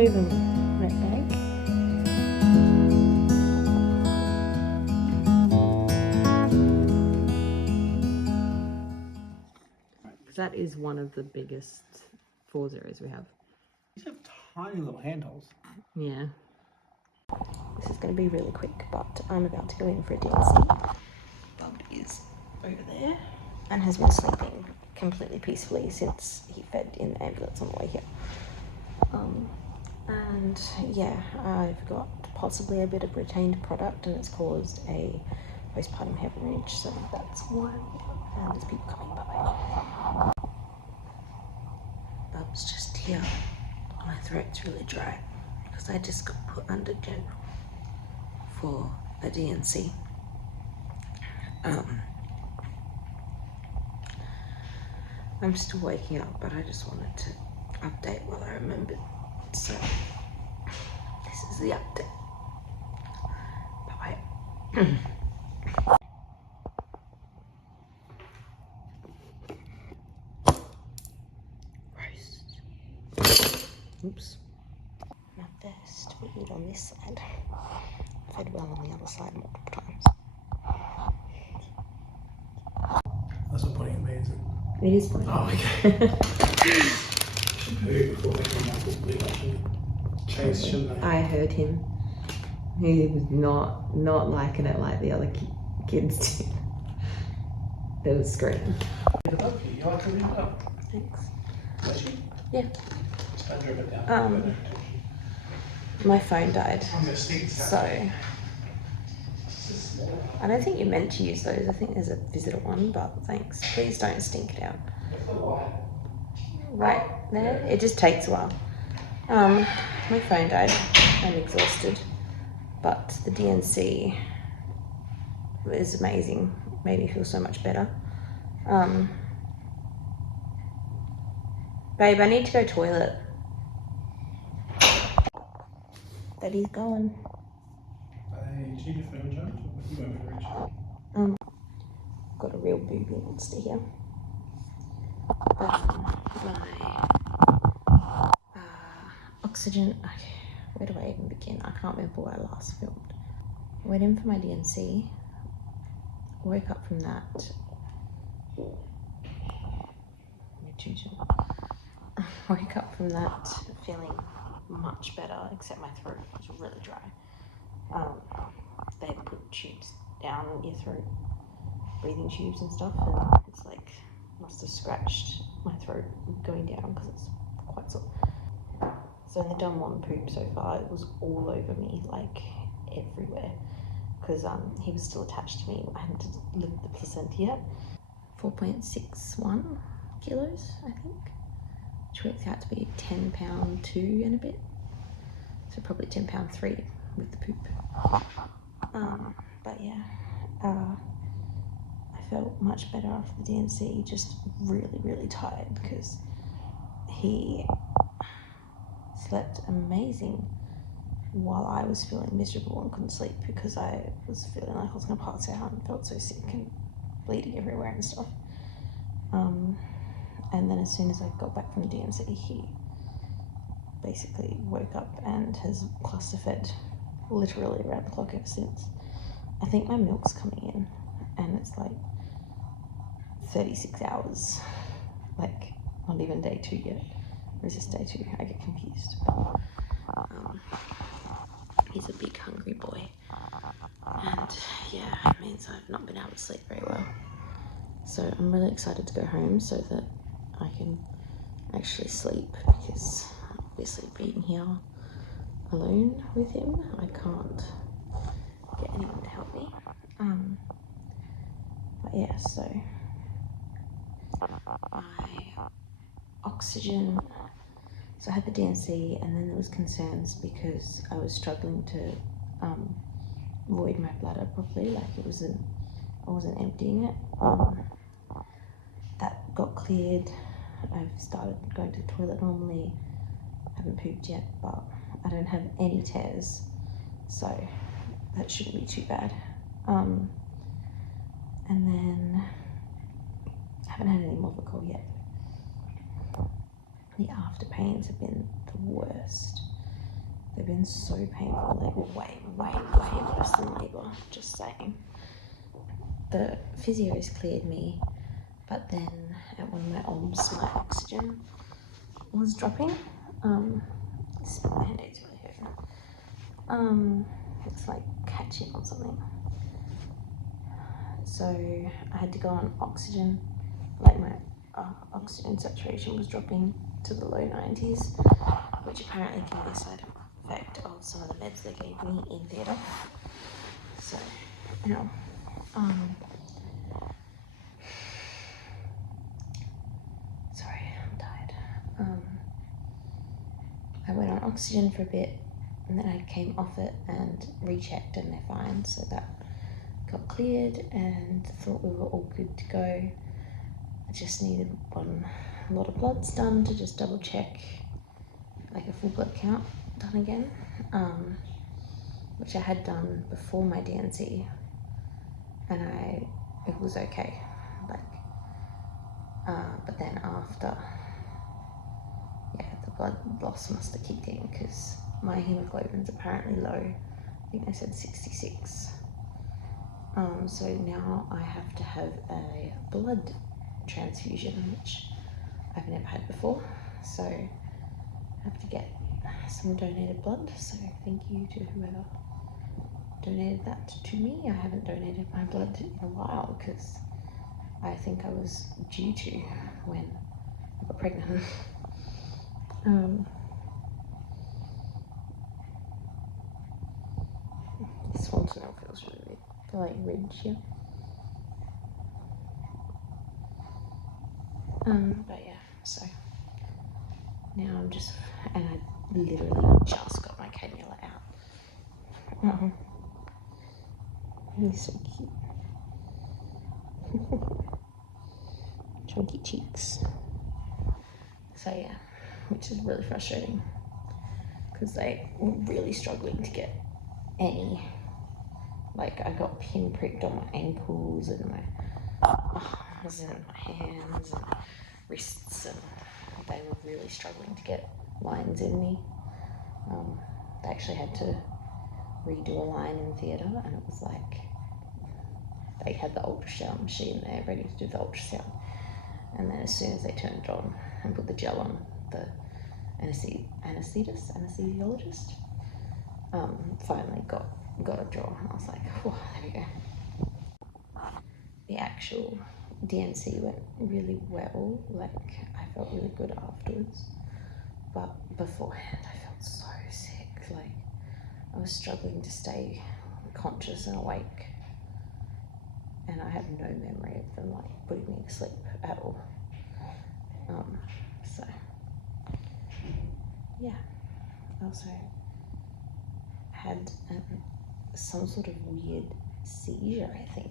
overly wet bag. That is one of the biggest falls areas we have. These have tiny little handholds. Yeah. This is going to be really quick, but I'm about to go in for a DNC. Bub is over there and has been sleeping completely peacefully since he fed in the ambulance on the way here. And yeah, I've got possibly a bit of retained product and it's caused a postpartum hemorrhage, so that's why. And there's people coming by. Bub's just here. My throat's really dry because I just got put under general for a DNC. I'm still waking up, but I just wanted to update while I remembered. So this is the update. Bye. Oops. My first food on this side. Fed well on the other side multiple times. That's what putting amazing. It is funny. Oh, okay. Should poo before they come up with blue chase, shouldn't they? I heard him. He was not liking it like the other kids did. They were screaming. You like to leave it up? Thanks. Bless you. Yeah. I drove it down. My phone died, I'm gonna sneak so I don't think you're meant to use those. I think there's a visitor one, but thanks. Please don't stink it out. Right there, it just takes a while. My phone died. I'm exhausted, but the DNC was amazing. Made me feel so much better. Babe, I need to go toilet. Daddy's going. Did you get phone charge? Or you won't reach? Got a real booby monster here. My oxygen. Okay, where do I even begin? I can't remember what I last filmed. I went in for my DNC. Woke up from that. Woke up from that feeling much better, except my throat was really dry. They put tubes down your throat, breathing tubes and stuff, and it's like must have scratched my throat going down because it's quite sore. So they've done one poop so far. It was all over me, like everywhere, because he was still attached to me. I hadn't licked the placenta yet. 4.61 kilos, I think, which works out to be £10.2 and a bit. So probably £10.3 with the poop. But yeah, I felt much better after the DNC, just really tired because he slept amazing while I was feeling miserable and couldn't sleep because I was feeling like I was gonna pass out and felt so sick and bleeding everywhere and stuff. And then as soon as I got back from the DNC, he basically woke up and has cluster fed literally around the clock ever since. I think my milk's coming in and it's like 36 hours, like not even day 2 yet. Or is this day 2? I get confused. He's a big hungry boy. And yeah, it means I've not been able to sleep very well. So I'm really excited to go home so that I can actually sleep, because obviously being here alone with him, I can't get anyone to help me. But yeah, so my oxygen, so I had the DNC and then there was concerns because I was struggling to void my bladder properly, like I wasn't emptying it. That got cleared. I've started going to the toilet normally. I haven't pooped yet, but I don't have any tears, so that shouldn't be too bad. And then I haven't had any Movicol yet. The after pains have been the worst. They've been so painful, like way worse than labour, just saying. The physios cleared me, but then at one of my OBS, my oxygen was dropping. This band-aid's really hurting. It's like catching on something. So I had to go on oxygen, like my oxygen saturation was dropping to the low 90s, which apparently can be a side effect of some of the meds they gave me in theatre. So, you know, sorry, I'm tired. I went on oxygen for a bit, and then I came off it and rechecked, and they're fine. So that got cleared, and thought we were all good to go. I just needed a lot of bloods done to just double check, like a full blood count done again, which I had done before my DNC, and it was okay, like, but then after, yeah, the blood loss must have kicked in, because my hemoglobin's apparently low. I think they said 66. So now I have to have a blood transfusion, which I've never had before. So I have to get some donated blood. So thank you to whoever donated that to me. I haven't donated my blood in a while because I think I was due to when I got pregnant. This one smell feels really weird. I feel like ridge here. But yeah, so now I'm just, and I literally just got my cannula out. He's so cute. Chunky cheeks. So yeah, which is really frustrating because they were really struggling to get any, like I got pinpricked on my ankles and my arms and my hands and wrists, and they were really struggling to get lines in me. They actually had to redo a line in theatre, and it was like they had the ultrasound machine there ready to do the ultrasound, and then as soon as they turned it on and put the gel on, the anesthesiologist finally got a draw, and I was like, oh, there we go. The actual DNC went really well, like I felt really good afterwards, but beforehand I felt so sick, like I was struggling to stay conscious and awake, and I have no memory of them like putting me to sleep at all. So yeah, I also had some sort of weird seizure, I think.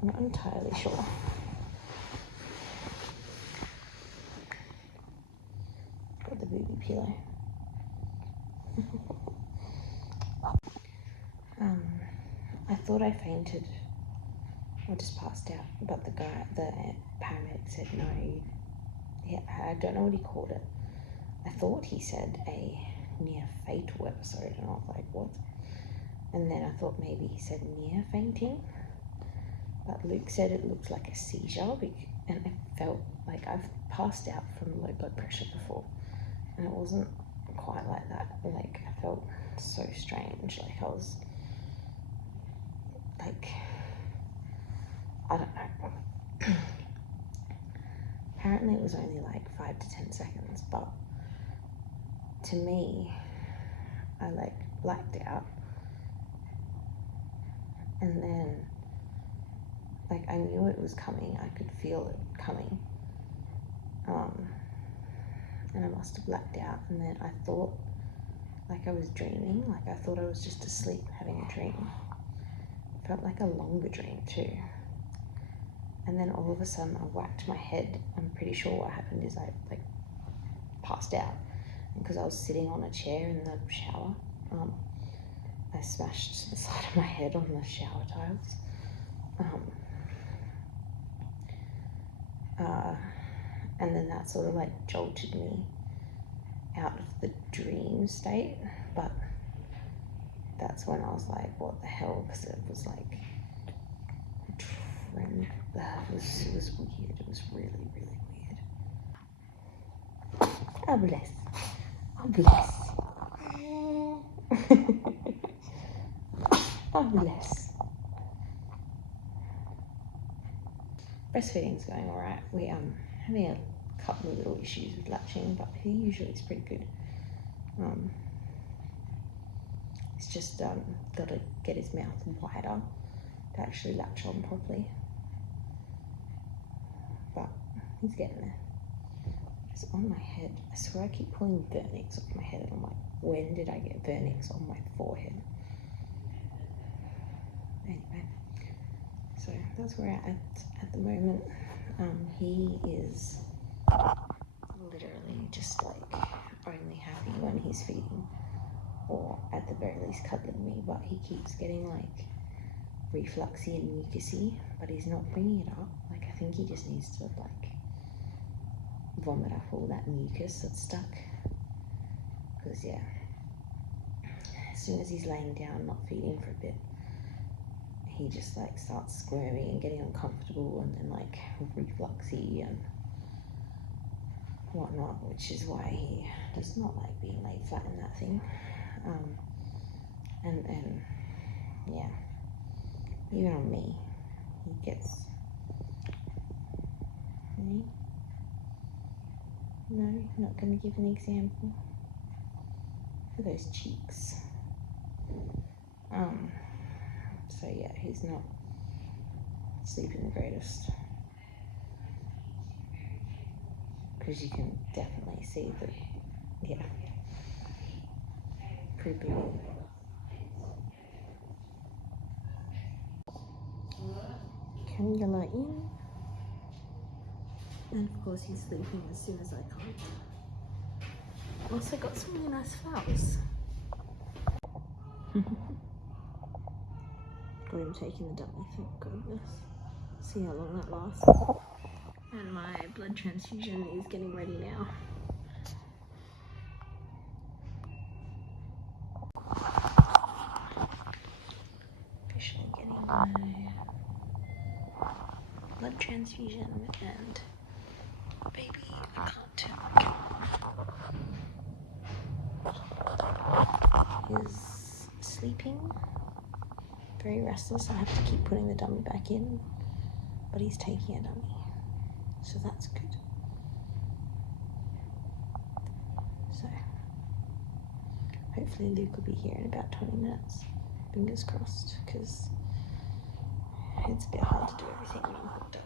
I'm not entirely sure. Got the booby pillow. I thought I fainted or just passed out, but the paramedic said no. I don't know what he called it. I thought he said a near fatal episode, and I was like, what? And then I thought maybe he said near fainting, but Luke said it looked like a seizure, and I felt like I've passed out from low blood pressure before, and it wasn't quite like that. Like I felt so strange, like I was like, I don't know. Apparently it was only like 5 to 10 seconds, but to me, I like blacked out, and then like I knew it was coming, I could feel it coming, and I must have blacked out, and then I thought like I was dreaming, like I thought I was just asleep having a dream. It felt like a longer dream too, and then all of a sudden I whacked my head. I'm pretty sure what happened is I like passed out, because I was sitting on a chair in the shower. I smashed the side of my head on the shower tiles. And then that sort of like jolted me, out of the dream state, but that's when I was like, what the hell, because it was like a trend. It was weird. It was really, really weird. Oh bless. Oh bless. Oh bless. Breastfeeding's going alright. We having a couple of little issues with latching, but he usually is pretty good. He's just got to get his mouth wider to actually latch on properly. But he's getting there. It's on my head. I swear I keep pulling vernix off my head, and I'm like, when did I get vernix on my forehead? Anyway, so that's where we're at the moment. He is literally just like only happy when he's feeding, or at the very least cuddling me, but he keeps getting like refluxy and mucusy, but he's not bringing it up. Like, I think he just needs to like vomit up all that mucus that's stuck, because yeah, as soon as he's laying down not feeding for a bit, he just like starts squirming and getting uncomfortable, and then like refluxy and whatnot, which is why he does not like being laid flat in that thing. And yeah, even on me, he gets me. No, not going to give an example for those cheeks. So yeah, he's not sleeping the greatest, because you can definitely see that, yeah, pooping. Cannula in, and of course he's sleeping as soon as I come. Also got some really nice flowers. Got him taking the dummy, thank goodness. See how long that lasts. And my blood transfusion is getting ready now. Officially getting my blood transfusion, and baby, I can't turn my camera. Is sleeping, very restless. I have to keep putting the dummy back in, but he's taking a dummy, so that's good. So hopefully Luke will be here in about 20 minutes. Fingers crossed, because it's a bit hard to do everything when I'm hooked up.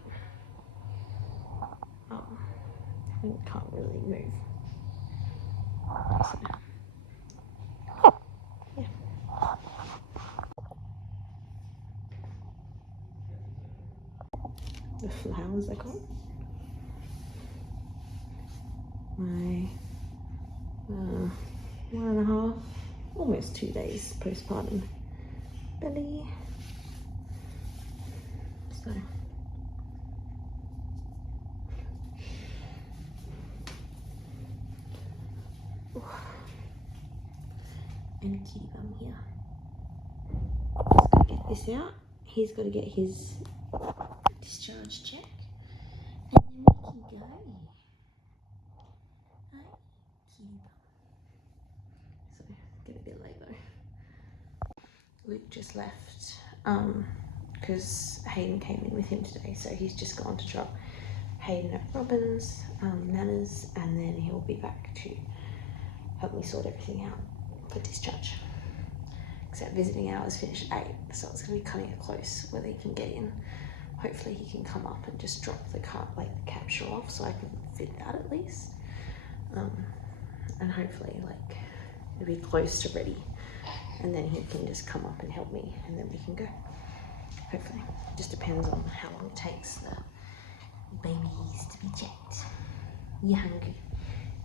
I can't really move. So, yeah. The flowers I got. My 1.5, almost 2 days postpartum belly. So and kitty bum here. Let's go get this out. He's got to get his discharge check, and then we can go. Hi, kitty bum. So get a bit late though. Luke just left because Hayden came in with him today, so he's just gone to drop Hayden at Robin's, Nana's, and then he'll be back to help me sort everything out for discharge. Except visiting hours finish at 8, so it's going to be cutting it close whether he can get in. Hopefully he can come up and just drop the capsule off, so I can fit that at least. And hopefully it'll be close to ready, and then he can just come up and help me, and then we can go. Hopefully. Just depends on how long it takes the babies to be checked. You're hungry.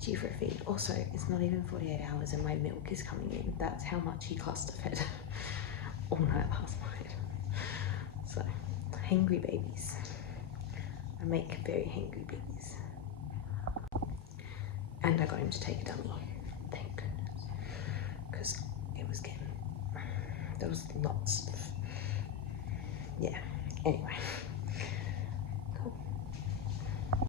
Due for a feed. Also, it's not even 48 hours and my milk is coming in. That's how much he cluster fed all night last night. So, hangry babies. I make very hangry babies. And I got him to take a dummy. thank goodness, because it was getting, there was lots of, yeah, anyway.